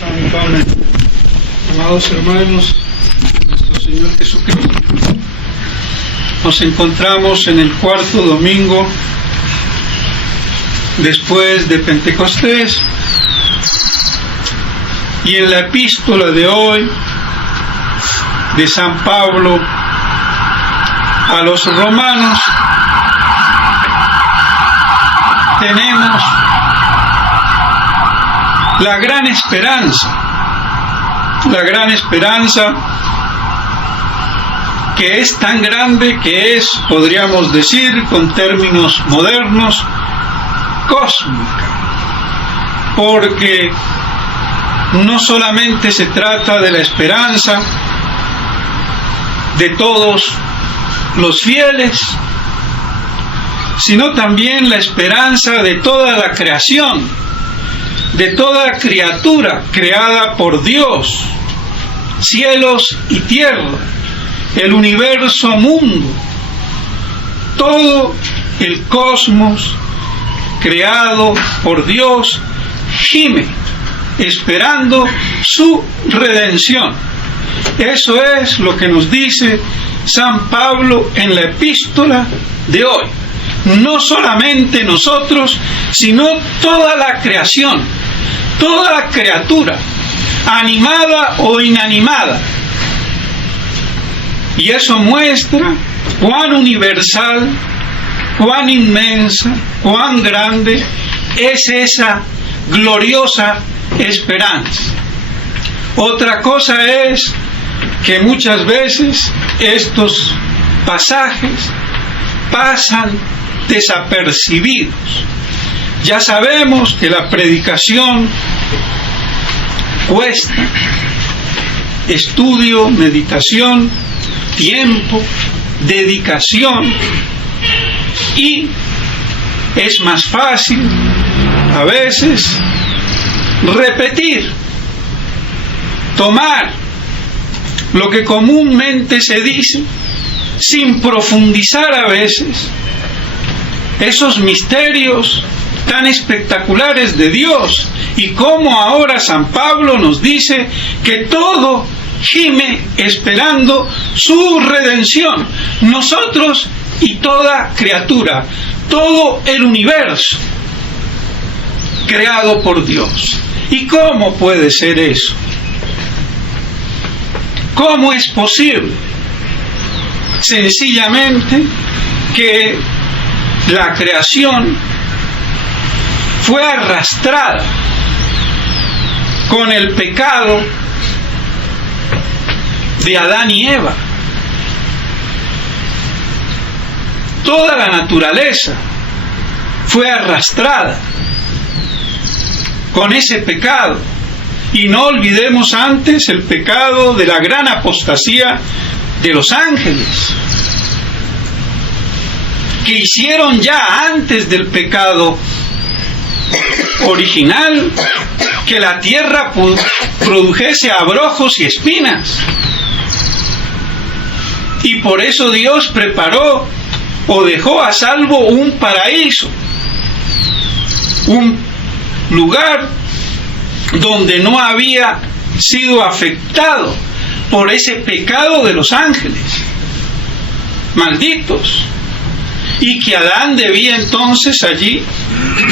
Amén. Amados hermanos, nuestro Señor Jesucristo, nos encontramos en el cuarto domingo después de Pentecostés, y en la epístola de hoy de San Pablo a los romanos tenemos la gran esperanza que es tan grande que es, podríamos decir con términos modernos, cósmica, porque no solamente se trata de la esperanza de todos los fieles, sino también la esperanza de toda la creación, de toda criatura creada por Dios, cielos y tierra, el universo mundo, todo el cosmos creado por Dios gime esperando su redención. Eso es lo que nos dice San Pablo en la epístola de hoy. No solamente nosotros, sino toda la creación, toda la criatura, animada o inanimada. Y eso muestra cuán universal, cuán inmensa, cuán grande es esa gloriosa esperanza. Otra cosa es que muchas veces estos pasajes pasan desapercibidos. Ya sabemos que la predicación cuesta estudio, meditación, tiempo, dedicación, y es más fácil a veces repetir, tomar lo que comúnmente se dice sin profundizar a veces esos misterios tan espectaculares de Dios, y como ahora San Pablo nos dice que todo gime esperando su redención, nosotros y toda criatura, todo el universo creado por Dios. ¿Y cómo puede ser eso? ¿Cómo es posible? Sencillamente que la creación fue arrastrada con el pecado de Adán y Eva. Toda la naturaleza fue arrastrada con ese pecado. Y no olvidemos antes el pecado de la gran apostasía de los ángeles, que hicieron ya antes del pecado original que la tierra produjese abrojos y espinas. Y por eso Dios preparó o dejó a salvo un paraíso, un lugar donde no había sido afectado por ese pecado de los ángeles malditos, y que Adán debía entonces allí,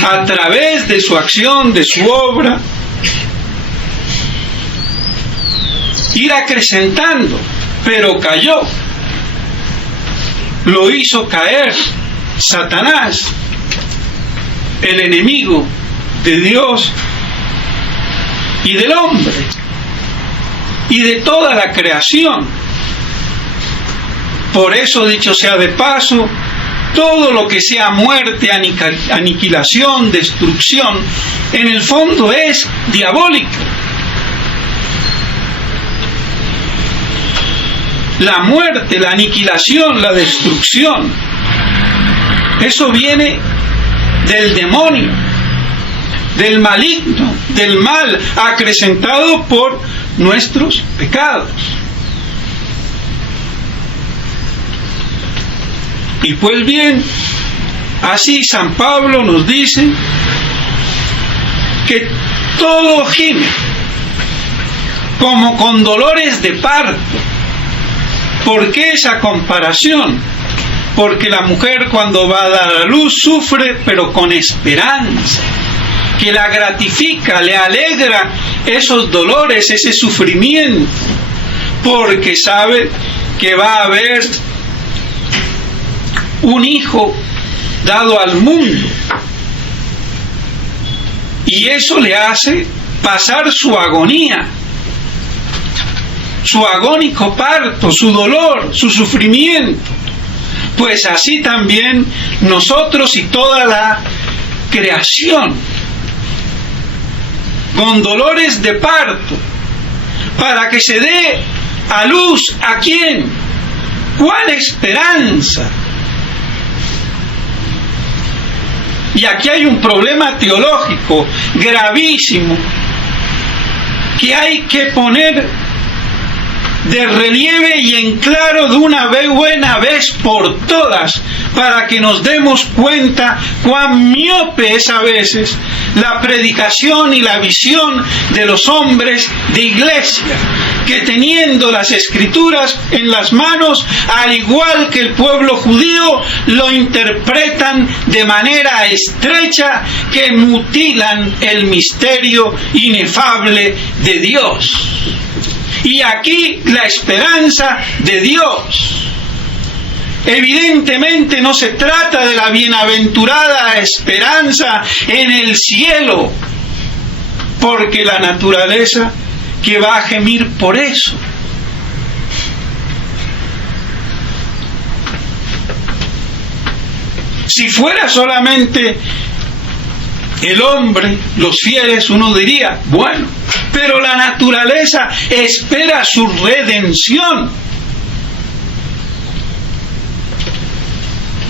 a través de su acción, de su obra, ir acrecentando, pero cayó. Lo hizo caer Satanás, el enemigo de Dios y del hombre y de toda la creación. Por eso, dicho sea de paso, todo lo que sea muerte, aniquilación, destrucción, en el fondo es diabólico. La muerte, la aniquilación, la destrucción, eso viene del demonio, del maligno, del mal, acrecentado por nuestros pecados. Y pues bien, así San Pablo nos dice que todo gime como con dolores de parto. ¿Por qué esa comparación? Porque la mujer cuando va a dar a luz sufre, pero con esperanza, que la gratifica, le alegra esos dolores, ese sufrimiento, porque sabe que va a haber un hijo dado al mundo. Y eso le hace pasar su agonía, su agónico parto, su dolor, su sufrimiento. Pues así también nosotros y toda la creación, con dolores de parto, para que se dé a luz ¿a quién? ¿Cuál esperanza? Y aquí hay un problema teológico gravísimo que hay que poner de relieve y en claro de una buena vez por todas, para que nos demos cuenta cuán miope es a veces la predicación y la visión de los hombres de iglesia, que teniendo las escrituras en las manos, al igual que el pueblo judío, lo interpretan de manera estrecha, que mutilan el misterio inefable de Dios. Y aquí la esperanza de Dios. Evidentemente no se trata de la bienaventurada esperanza en el cielo, porque la naturaleza que va a gemir por eso. Si fuera solamente el hombre, los fieles, uno diría, bueno, pero la naturaleza espera su redención.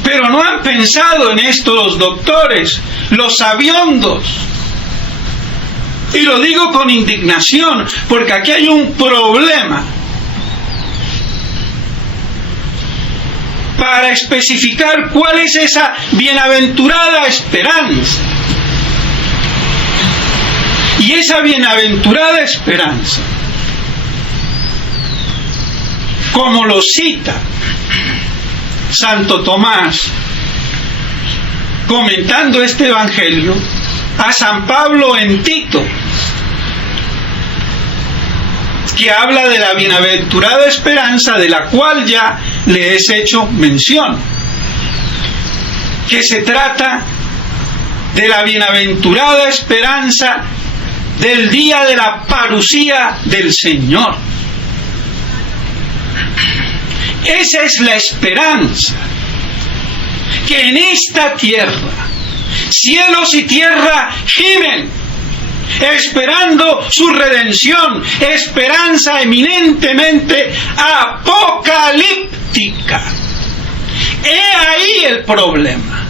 Pero no han pensado en esto los doctores, los sabiondos. Y lo digo con indignación, porque aquí hay un problema. Para especificar cuál es esa bienaventurada esperanza. Y esa bienaventurada esperanza, como lo cita Santo Tomás, comentando este evangelio, a San Pablo en Tito, que habla de la bienaventurada esperanza de la cual ya le he hecho mención, que se trata de la bienaventurada esperanza del día de la parucía del Señor. Esa es la esperanza, que en esta tierra, cielos y tierra gimen, esperando su redención, esperanza eminentemente apocalíptica. He ahí el problema.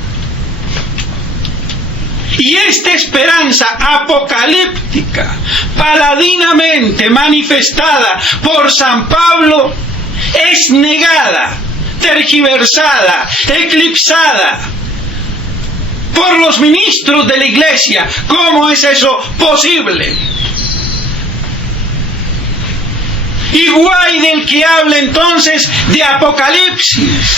Y esta esperanza apocalíptica, paladinamente manifestada por San Pablo, es negada, tergiversada, eclipsada por los ministros de la Iglesia. ¿Cómo es eso posible? Y guay del que hable entonces de Apocalipsis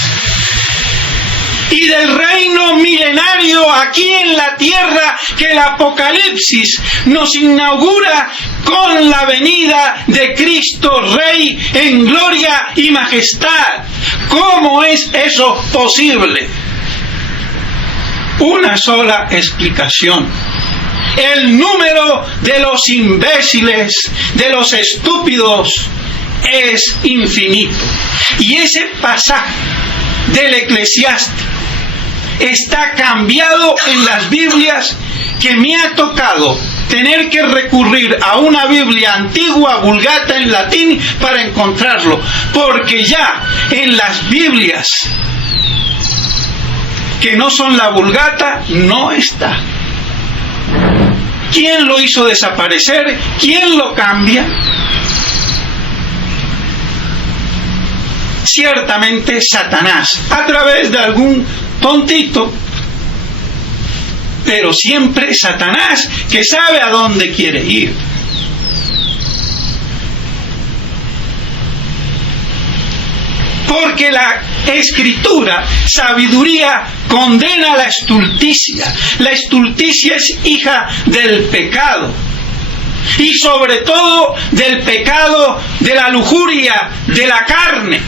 y del reino milenario aquí en la tierra, que el Apocalipsis nos inaugura con la venida de Cristo Rey en gloria y majestad. ¿Cómo es eso posible? Una sola explicación: el número de los imbéciles, de los estúpidos, es infinito. Y ese pasaje del Eclesiástico está cambiado en las Biblias, que me ha tocado tener que recurrir a una Biblia antigua, Vulgata en latín, para encontrarlo, porque ya en las Biblias que no son la Vulgata no está. ¿Quién lo hizo desaparecer? ¿Quién lo cambia? Ciertamente Satanás, a través de algún tontito, pero siempre Satanás, que sabe a dónde quiere ir. Porque la Escritura, sabiduría, condena la estulticia. La estulticia es hija del pecado. Y sobre todo del pecado de la lujuria, de la carne.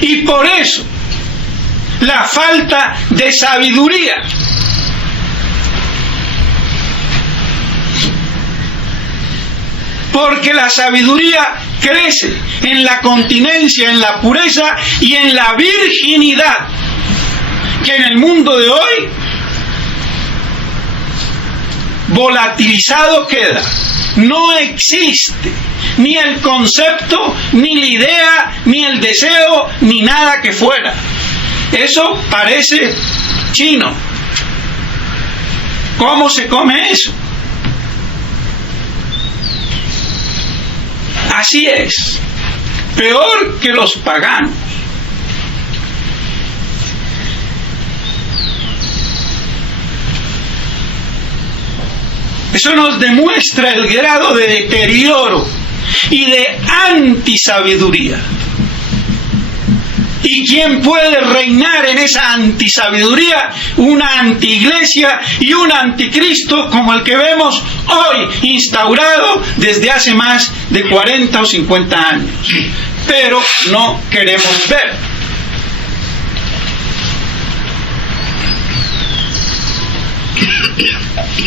Y por eso, la falta de sabiduría porque la sabiduría crece en la continencia, en la pureza y en la virginidad, que en el mundo de hoy volatilizado queda. No existe ni el concepto, ni la idea, ni el deseo, ni nada que fuera. Eso parece chino. ¿Cómo se come eso? Así es, peor que los paganos. Eso nos demuestra el grado de deterioro y de antisabiduría. ¿Y quién puede reinar en esa antisabiduría? Una antiiglesia y un anticristo como el que vemos hoy instaurado desde hace más de 40 o 50 años. Pero no queremos ver.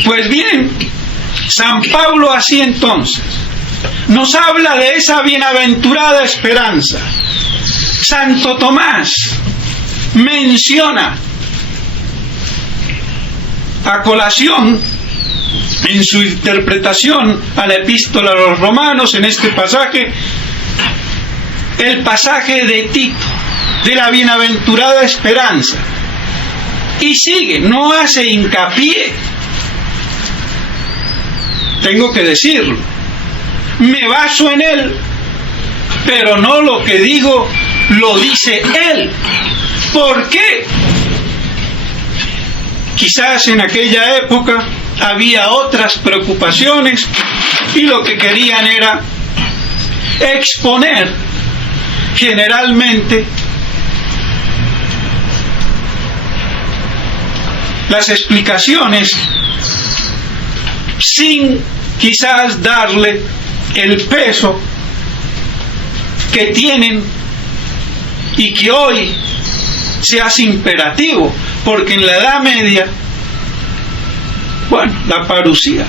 Pues bien, San Pablo así entonces nos habla de esa bienaventurada esperanza. Santo Tomás menciona a colación en su interpretación a la epístola a los romanos, en este pasaje, el pasaje de Tito, de la bienaventurada esperanza. Y sigue, no hace hincapié. Tengo que decirlo. Me baso en él, pero no lo que digo lo dice él. ¿Por qué? Quizás en aquella época había otras preocupaciones y lo que querían era exponer generalmente las explicaciones sin quizás darle el peso que tienen y que hoy se hace imperativo, porque en la Edad Media, bueno, la parucía,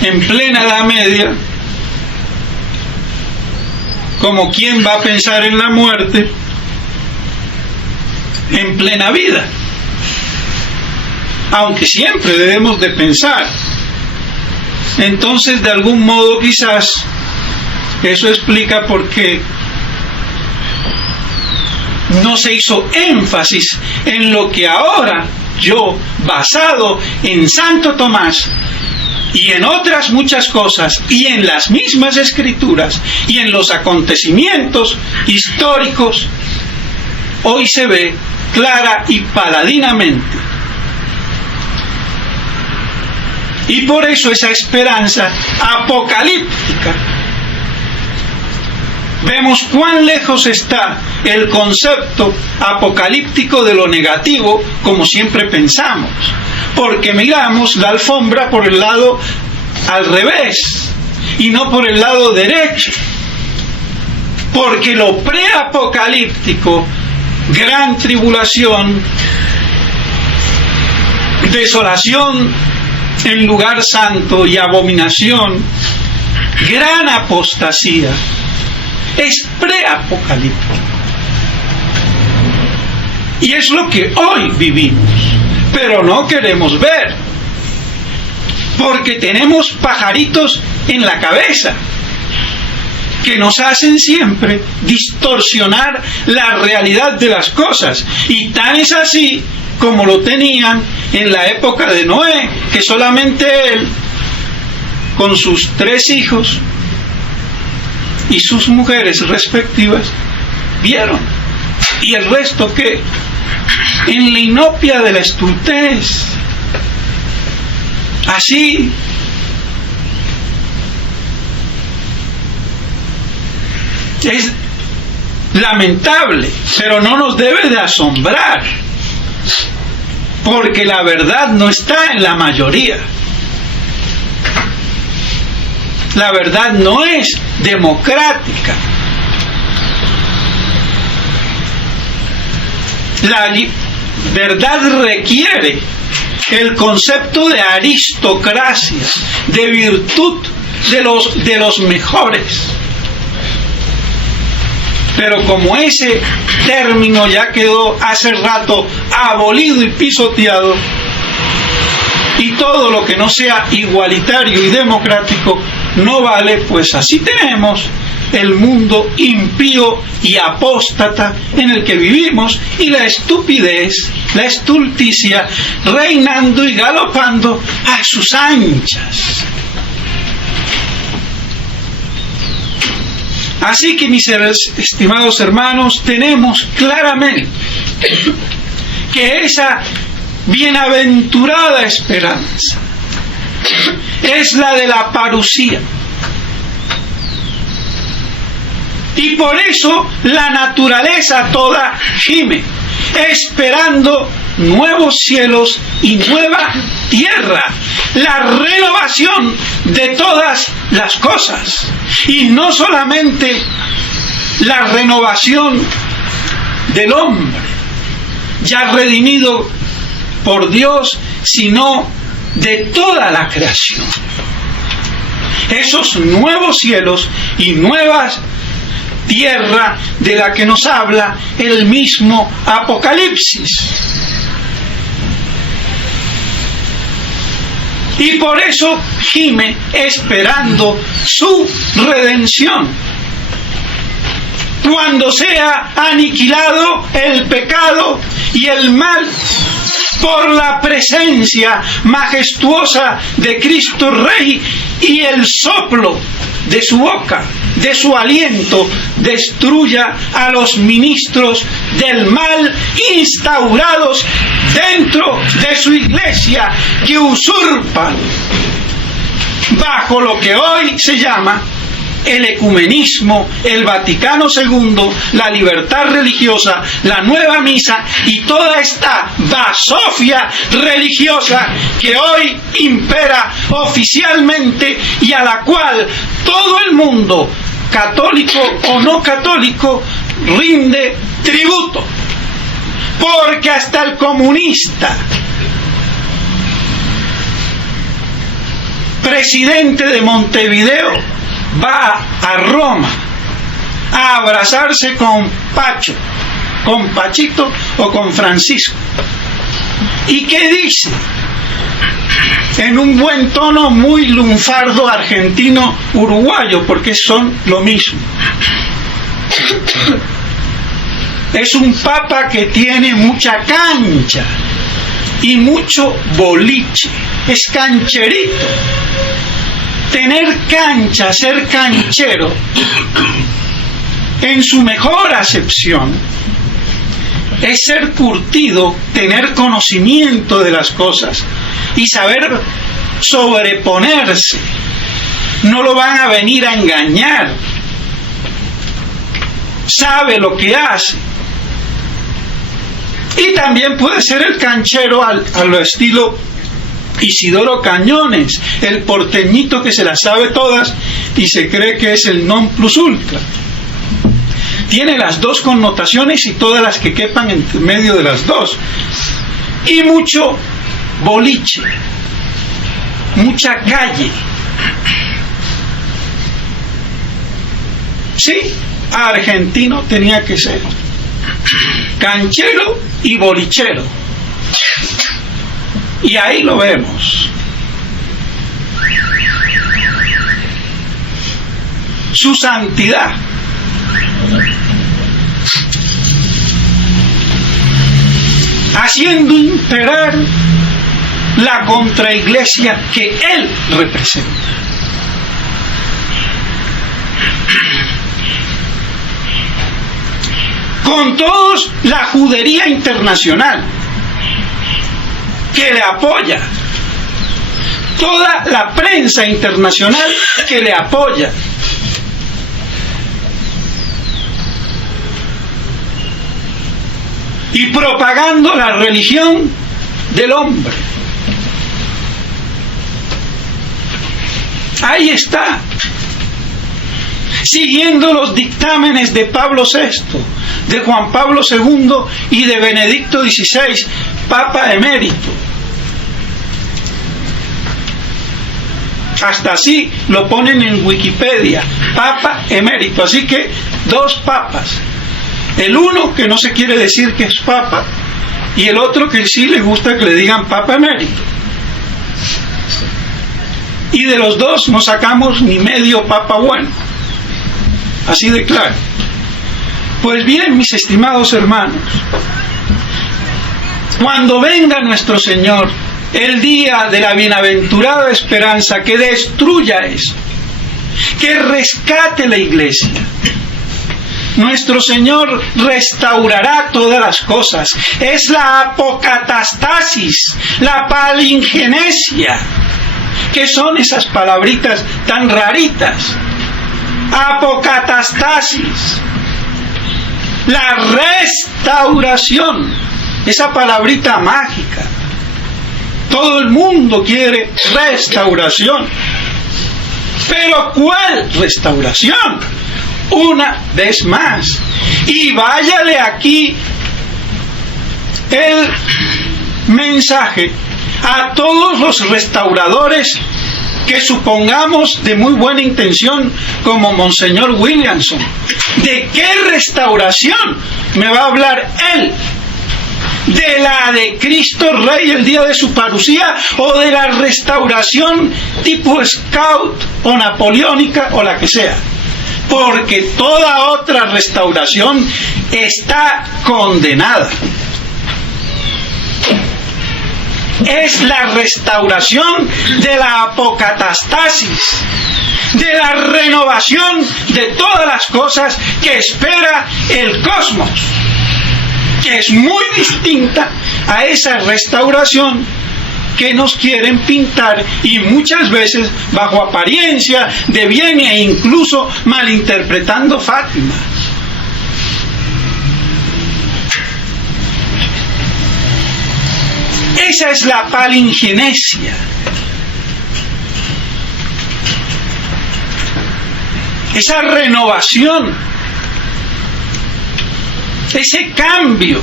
en plena Edad Media, como quien va a pensar en la muerte en plena vida, aunque siempre debemos de pensar. Entonces, de algún modo quizás eso explica por qué no se hizo énfasis en lo que ahora yo, basado en Santo Tomás y en otras muchas cosas y en las mismas escrituras y en los acontecimientos históricos, hoy se ve clara y paladinamente. Y por eso esa esperanza apocalíptica. Vemos cuán lejos está el concepto apocalíptico de lo negativo, como siempre pensamos, porque miramos la alfombra por el lado al revés y no por el lado derecho, porque lo preapocalíptico, gran tribulación, desolación en lugar santo y abominación, gran apostasía, es preapocalíptico. Y es lo que hoy vivimos, pero no queremos ver, porque tenemos pajaritos en la cabeza que nos hacen siempre distorsionar la realidad de las cosas. Y tan es así como lo tenían en la época de Noé, que solamente él, con sus 3 hijos y sus mujeres respectivas, vieron. ¿Y el resto qué? En la inopia de la estultez. Así Es lamentable, pero no nos debe de asombrar, porque la verdad no está en la mayoría. La verdad no es democrática. La verdad requiere el concepto de aristocracia, de virtud de los mejores. Pero como ese término ya quedó hace rato abolido y pisoteado, y todo lo que no sea igualitario y democrático no vale, pues así tenemos el mundo impío y apóstata en el que vivimos, y la estupidez, la estulticia reinando y galopando a sus anchas. Así que, mis estimados hermanos, tenemos claramente que esa bienaventurada esperanza es la de la parusía. Y por eso la naturaleza toda gime, esperando nuevos cielos y nueva tierra, la renovación de todas las cosas. Y no solamente la renovación del hombre, ya redimido por Dios, sino de toda la creación. Esos nuevos cielos y nuevas tierra de la que nos habla el mismo Apocalipsis. Y por eso gime esperando su redención. Cuando sea aniquilado el pecado y el mal por la presencia majestuosa de Cristo Rey y el soplo de su boca, de su aliento, destruya a los ministros del mal instaurados dentro de su iglesia, que usurpan bajo lo que hoy se llama el ecumenismo, el Vaticano II, la libertad religiosa, la nueva misa y toda esta basofia religiosa que hoy impera oficialmente y a la cual todo el mundo, católico o no católico, rinde tributo. Porque hasta el comunista, presidente de Montevideo, va a Roma a abrazarse con Pacho, con Pachito o con Francisco. ¿Y qué dice? En un buen tono muy lunfardo argentino-uruguayo, porque son lo mismo. Es un papa que tiene mucha cancha y mucho boliche, es cancherito. Tener cancha, ser canchero, en su mejor acepción, es ser curtido, tener conocimiento de las cosas y saber sobreponerse. No lo van a venir a engañar. Sabe lo que hace. Y también puede ser el canchero a lo estilo Isidoro Cañones, el porteñito que se las sabe todas y se cree que es el non plus ultra. Tiene las dos connotaciones y todas las que quepan en medio de las dos. Y mucho boliche, mucha calle. Sí, argentino tenía que ser canchero y bolichero. Y ahí lo vemos. Su santidad. Haciendo imperar la contraiglesia que él representa. Con todos la judería internacional que le apoya, toda la prensa internacional que le apoya, y propagando la religión del hombre. Ahí está, siguiendo los dictámenes de Pablo VI, de Juan Pablo II y de Benedicto XVI, Papa emérito. Hasta así lo ponen en Wikipedia, Papa emérito. Así que 2 papas. El uno que no se quiere decir que es papa, y el otro que sí le gusta que le digan Papa emérito. Y de los 2 no sacamos ni medio papa bueno. Así de claro. Pues bien, mis estimados hermanos, cuando venga nuestro Señor, el día de la bienaventurada esperanza, que destruya eso, que rescate la iglesia, nuestro Señor restaurará todas las cosas. Es la apocatastasis, la palingenesia. ¿Qué son esas palabritas tan raritas? Apocatastasis, la restauración, esa palabrita mágica. Todo el mundo quiere restauración. Pero ¿cuál restauración? Una vez más. Y váyale aquí el mensaje a todos los restauradores que supongamos de muy buena intención, como Monseñor Williamson. ¿De qué restauración me va a hablar él? ¿De la de Cristo Rey el día de su parucía, o de la restauración tipo Scout o napoleónica o la que sea? Porque toda otra restauración está condenada. Es la restauración de la apocatastasis, de la renovación de todas las cosas que espera el cosmos, que es muy distinta a esa restauración que nos quieren pintar, y muchas veces bajo apariencia de bien e incluso malinterpretando Fátima. Esa es la palingenesia. Esa renovación, ese cambio.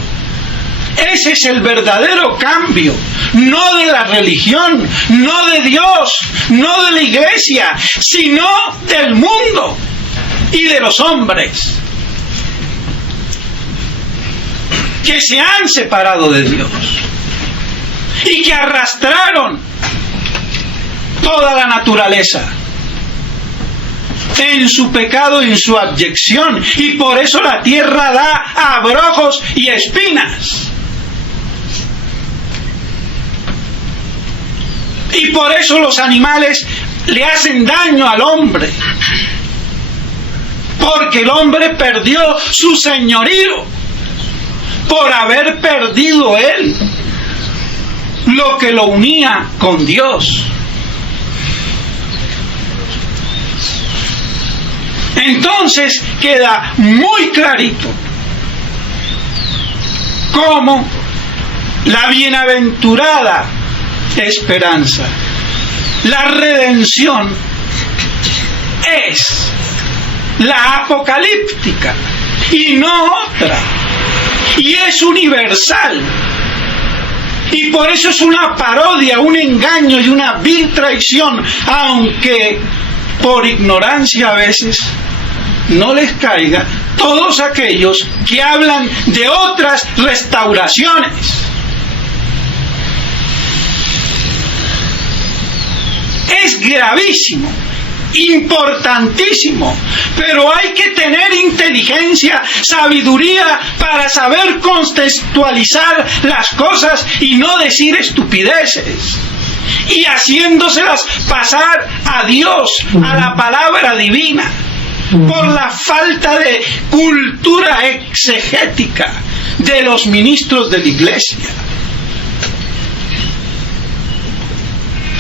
Ese es el verdadero cambio, no de la religión, no de Dios, no de la iglesia, sino del mundo y de los hombres que se han separado de Dios y que arrastraron toda la naturaleza en su pecado y en su abyección, y por eso la tierra da abrojos y espinas. Y por eso los animales le hacen daño al hombre, porque el hombre perdió su señorío por haber perdido él lo que lo unía con Dios. Entonces queda muy clarito cómo la bienaventurada esperanza, la redención, es la apocalíptica y no otra, y es universal, y por eso es una parodia, un engaño y una vil traición, aunque por ignorancia a veces no les caiga todos aquellos que hablan de otras restauraciones. Es gravísimo, importantísimo, pero hay que tener inteligencia, sabiduría para saber contextualizar las cosas y no decir estupideces, y haciéndoselas pasar a Dios, a la palabra divina, por la falta de cultura exegética de los ministros de la iglesia.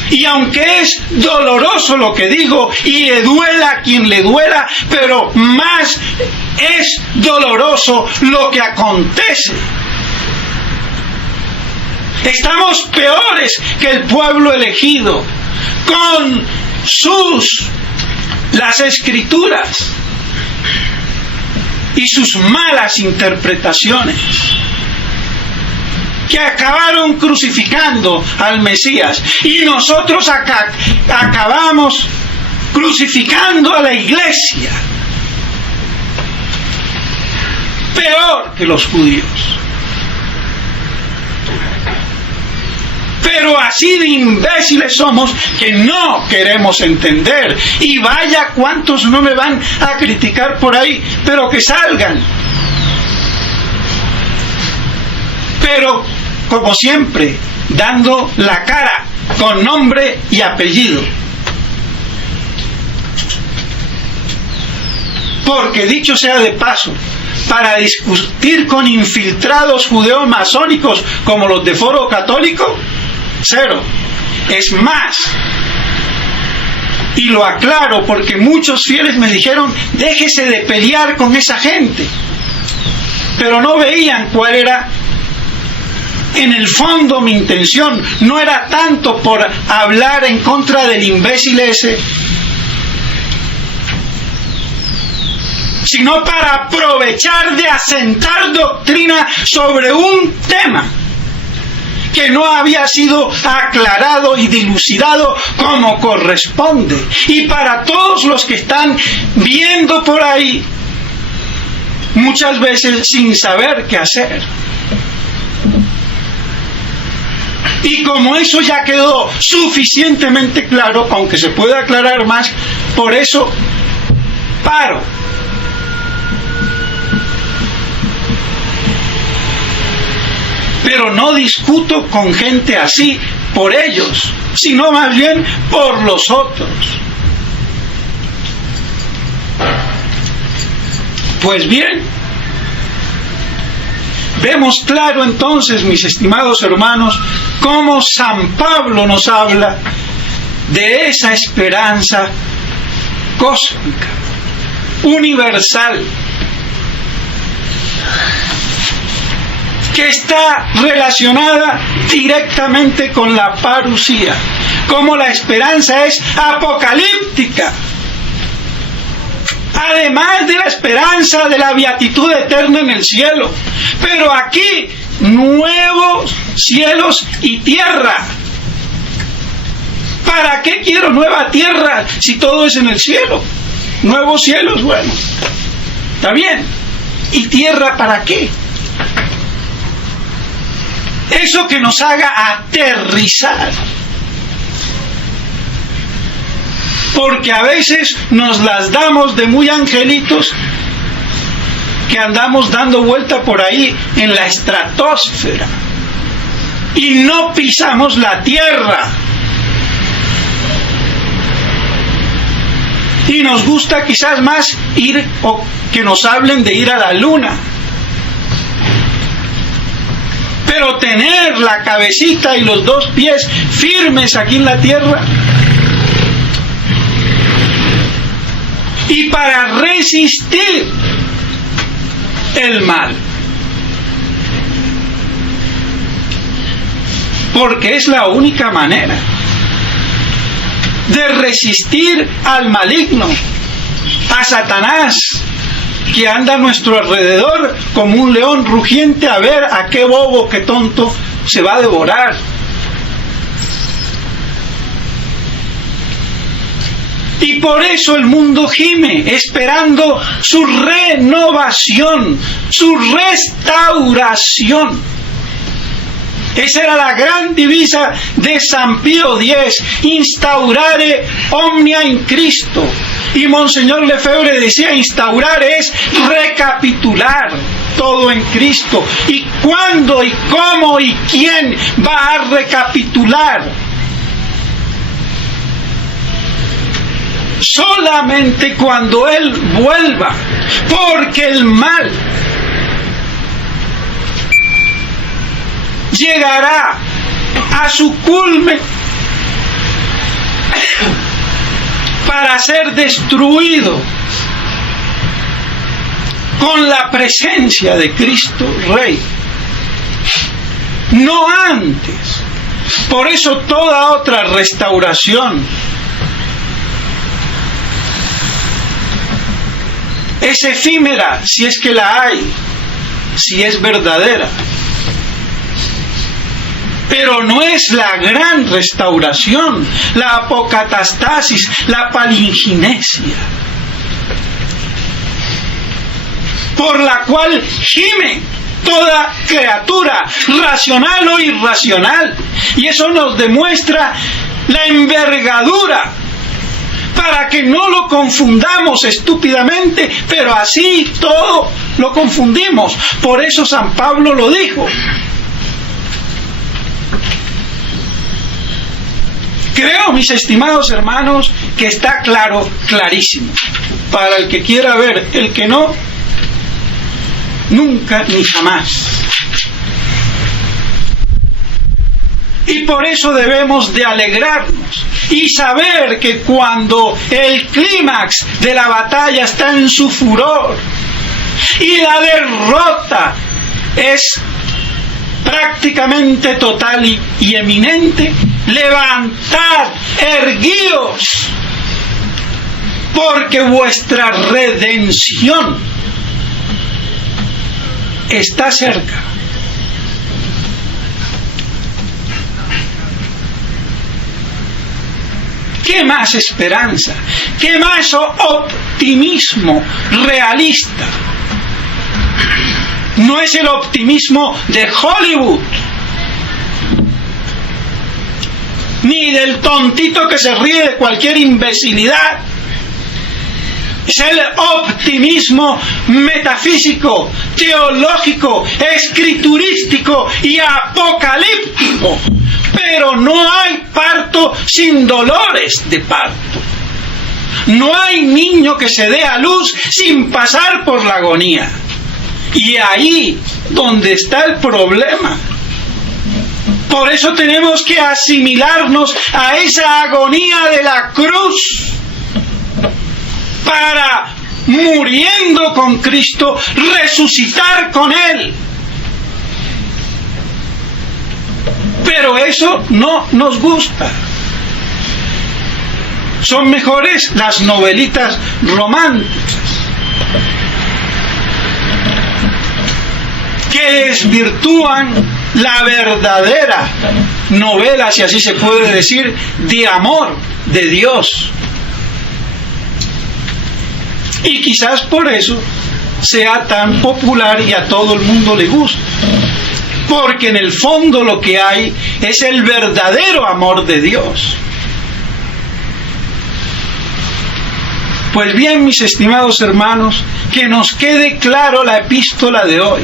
Y aunque es doloroso lo que digo, y le duela a quien le duela, pero más es doloroso lo que acontece Estamos peores que el pueblo elegido, con las escrituras y sus malas interpretaciones, que acabaron crucificando al Mesías, y nosotros acabamos crucificando a la iglesia, peor que los judíos. Pero así de imbéciles somos que no queremos entender. Y vaya cuántos no me van a criticar por ahí, pero que salgan. Pero, como siempre, dando la cara con nombre y apellido. Porque dicho sea de paso, para discutir con infiltrados judeo-masónicos como los de Foro Católico, cero. Es más, y lo aclaro porque muchos fieles me dijeron, déjese de pelear con esa gente, pero no veían cuál era en el fondo mi intención. No era tanto por hablar en contra del imbécil ese, sino para aprovechar de asentar doctrina sobre un tema que no había sido aclarado y dilucidado como corresponde, y para todos los que están viendo por ahí, muchas veces sin saber qué hacer. Y como eso ya quedó suficientemente claro, aunque se puede aclarar más, por eso paro. Pero no discuto con gente así por ellos, sino más bien por los otros. Pues bien, vemos claro entonces, mis estimados hermanos, cómo San Pablo nos habla de esa esperanza cósmica, universal, que está relacionada directamente con la parusía, como la esperanza es apocalíptica, además de la esperanza de la beatitud eterna en el cielo. Pero aquí, nuevos cielos y tierra. ¿Para qué quiero nueva tierra si todo es en el cielo? Nuevos cielos, bueno, está bien. ¿Y tierra para qué? Eso que nos haga aterrizar. Porque a veces nos las damos de muy angelitos, que andamos dando vuelta por ahí en la estratosfera y no pisamos la tierra. Y nos gusta quizás más ir, o que nos hablen de ir a la luna. Pero tener la cabecita y los dos pies firmes aquí en la tierra, y para resistir el mal, porque es la única manera de resistir al maligno, a Satanás, que anda a nuestro alrededor como un león rugiente a ver a qué bobo, qué tonto se va a devorar. Y por eso el mundo gime, esperando su renovación, su restauración. Esa era la gran divisa de San Pío X, instaurare omnia in Cristo. Y Monseñor Lefebvre decía, instaurar es recapitular todo en Cristo. ¿Y cuándo y cómo y quién va a recapitular? Solamente cuando Él vuelva, porque el mal llegará a su culmen para ser destruido con la presencia de Cristo Rey. no antes. Por eso toda otra restauración es efímera, si es que la hay, si es verdadera. Pero no es la gran restauración, la apocatastasis, la palinginesia, por la cual gime toda criatura, racional o irracional. Y eso nos demuestra la envergadura, para que no lo confundamos estúpidamente, pero así todo lo confundimos. Por eso San Pablo lo dijo. Creo, mis estimados hermanos, que está claro, clarísimo. Para el que quiera ver, el que no, nunca ni jamás. Y por eso debemos de alegrarnos y saber que cuando el clímax de la batalla está en su furor y la derrota es prácticamente total y eminente, levantad, erguíos, porque vuestra redención está cerca. ¿Qué más esperanza? ¿Qué más optimismo realista? No es el optimismo de Hollywood, ni del tontito que se ríe de cualquier imbecilidad. Es el optimismo metafísico, teológico, escriturístico y apocalíptico. Pero no hay parto sin dolores de parto. No hay niño que se dé a luz sin pasar por la agonía. Y ahí donde está el problema. Por eso tenemos que asimilarnos a esa agonía de la cruz, para, muriendo con Cristo, resucitar con Él. Pero eso no nos gusta. Son mejores las novelitas románticas, que desvirtúan la verdadera novela, si así se puede decir, de amor de Dios. Y quizás por eso sea tan popular y a todo el mundo le gusta. Porque en el fondo lo que hay es el verdadero amor de Dios. Pues bien, mis estimados hermanos, que nos quede claro la epístola de hoy,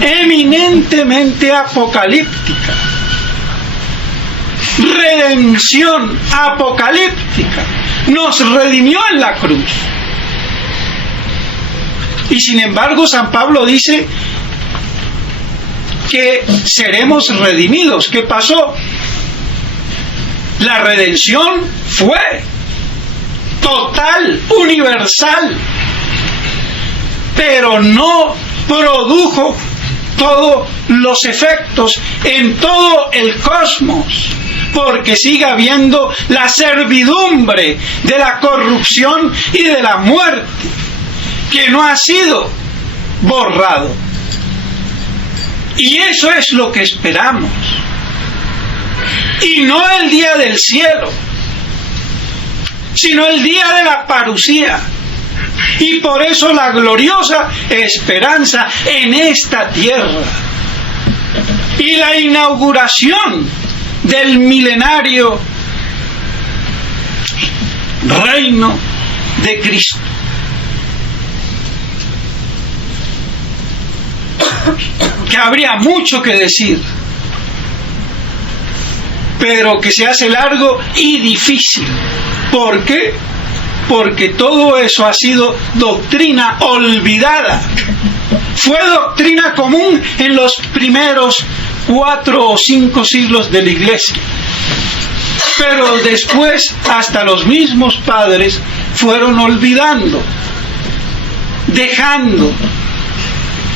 eminentemente apocalíptica, redención apocalíptica, nos redimió en la cruz. Y sin embargo San Pablo dice que seremos redimidos. ¿Qué pasó? La redención fue total, universal, pero no produjo todos los efectos en todo el cosmos, porque sigue habiendo la servidumbre de la corrupción y de la muerte, que no ha sido borrado. Y eso es lo que esperamos. Y no el día del cielo, sino el día de la parusía. Y por eso la gloriosa esperanza en esta tierra. Y la inauguración del milenario reino de Cristo. Que habría mucho que decir, pero que se hace largo y difícil. ¿Por qué? Porque todo eso ha sido doctrina olvidada. Fue doctrina común en los primeros 4 o 5 siglos de la Iglesia. Pero después hasta los mismos padres fueron olvidando, dejando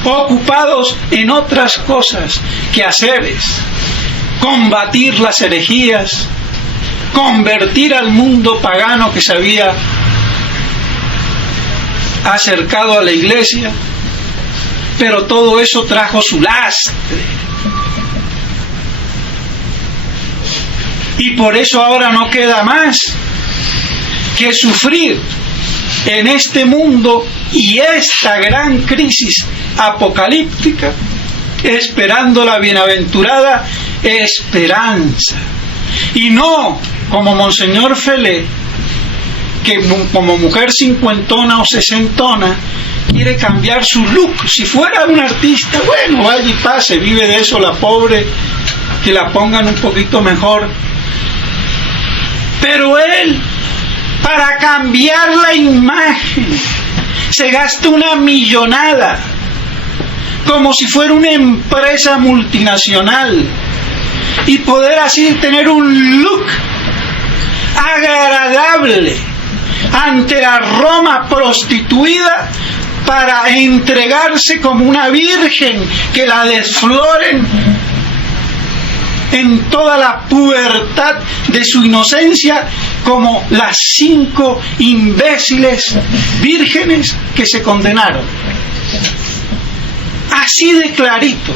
ocupados en otras cosas, quehaceres, combatir las herejías, convertir al mundo pagano que se había acercado a la iglesia, pero todo eso trajo su lastre. Y por eso ahora no queda más que sufrir en este mundo y esta gran crisis apocalíptica, esperando la bienaventurada esperanza. Y no como Monseñor Felé, que como mujer cincuentona o sesentona quiere cambiar su look. Si fuera un artista, bueno, vaya y pase, vive de eso la pobre, que la pongan un poquito mejor. Pero él, para cambiar la imagen, se gasta una millonada, como si fuera una empresa multinacional, y poder así tener un look agradable ante la Roma prostituida, para entregarse como una virgen, que la desfloren en toda la pubertad de su inocencia, como las 5 imbéciles vírgenes que se condenaron. Así de clarito.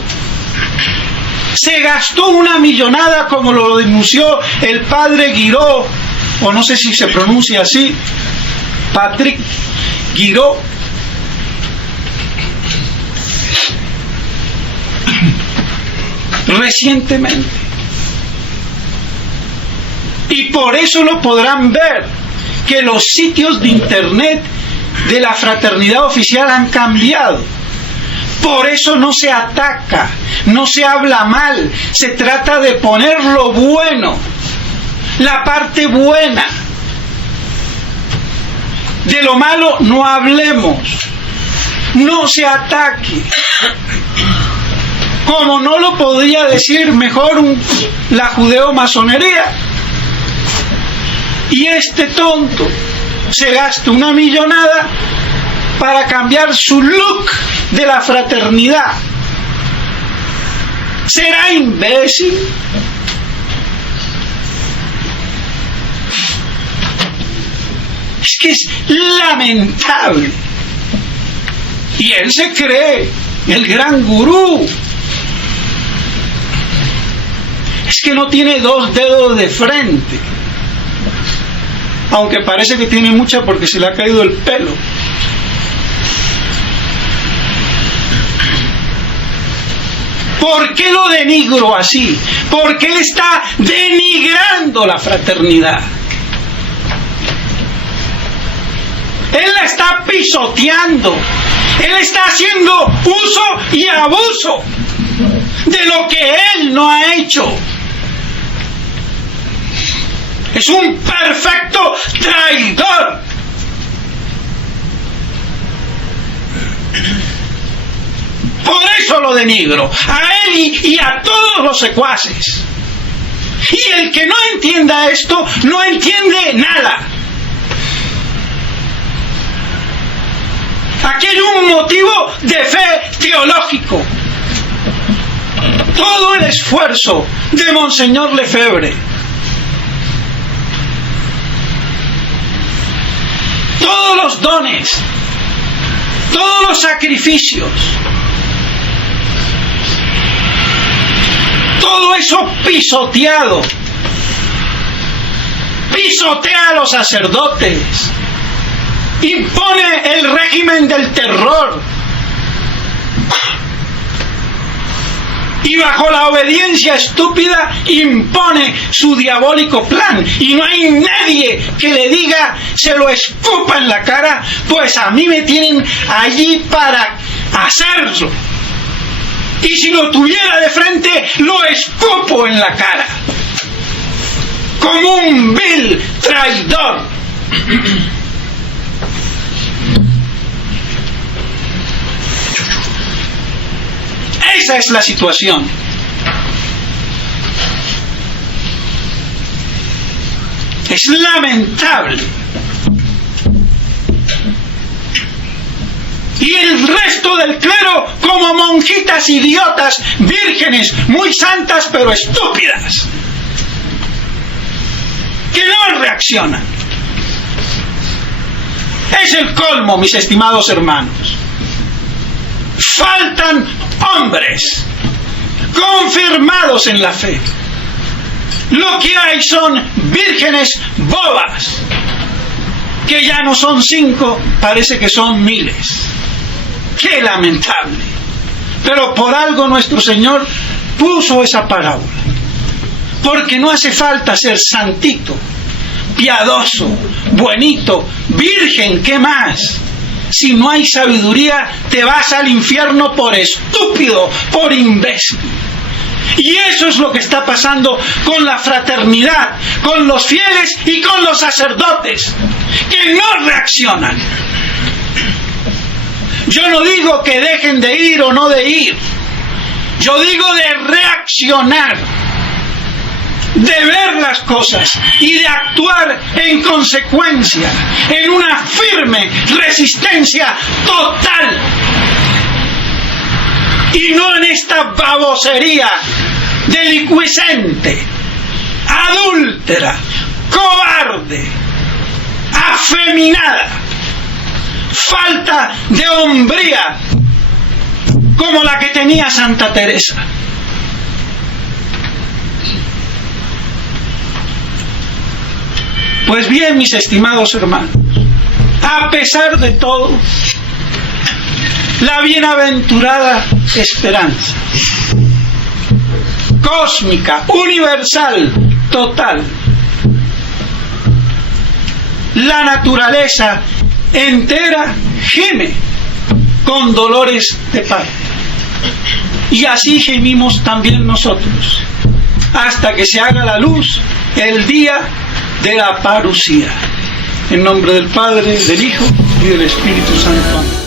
Se gastó una millonada, como lo denunció el padre Guiraud, o no sé si se pronuncia así, Patrick Guiraud, recientemente. Y por eso lo podrán ver, que los sitios de internet de la fraternidad oficial han cambiado. Por eso no se ataca, no se habla mal, se trata de poner lo bueno, la parte buena. De lo malo no hablemos, no se ataque. Como no lo podría decir mejor la judeo-masonería. Y este tonto se gasta una millonada para cambiar su look de la fraternidad. ¿Será imbécil? Es que es lamentable. Y él se cree el gran gurú. Es que no tiene 2 dedos de frente, aunque parece que tiene mucha porque se le ha caído el pelo. ¿Por qué lo denigro así? Porque él está denigrando la fraternidad. Él la está pisoteando. Él está haciendo uso y abuso de lo que él no ha hecho. Es un perfecto traidor. Por eso lo denigro, a él y a todos los secuaces. Y el que no entienda esto, no entiende nada. Aquí hay un motivo de fe teológico. Todo el esfuerzo de Monseñor Lefebvre, todos los dones, todos los sacrificios, todo eso pisoteado, pisotea a los sacerdotes, impone el régimen del terror, y bajo la obediencia estúpida impone su diabólico plan, y no hay nadie que le diga, se lo escupa en la cara, pues a mí me tienen allí para hacerlo, y si lo tuviera de frente lo escupo en la cara como un vil traidor. Esa es la situación. Es lamentable. y el resto del clero como monjitas idiotas, vírgenes, muy santas pero estúpidas, que no reaccionan. Es el colmo, mis estimados hermanos. Faltan hombres confirmados en la fe. Lo que hay son vírgenes bobas, que ya no son 5, parece que son miles. ¡Qué lamentable! Pero por algo nuestro Señor puso esa parábola, porque no hace falta ser santito, piadoso, buenito, virgen, ¿qué más? Si no hay sabiduría, te vas al infierno por estúpido, por imbécil. Y eso es lo que está pasando con la fraternidad, con los fieles y con los sacerdotes, que no reaccionan. Yo no digo que dejen de ir o no de ir, yo digo de reaccionar, de ver las cosas y de actuar en consecuencia, en una firme resistencia total, y no en esta babosería delincuente, adúltera, cobarde, afeminada, falta de hombría como la que tenía Santa Teresa. Pues bien, mis estimados hermanos, a pesar de todo, la bienaventurada esperanza cósmica, universal, total, la naturaleza entera geme con dolores de parto, y así gemimos también nosotros hasta que se haga la luz el día de la parucía. En nombre del Padre, del Hijo y del Espíritu Santo.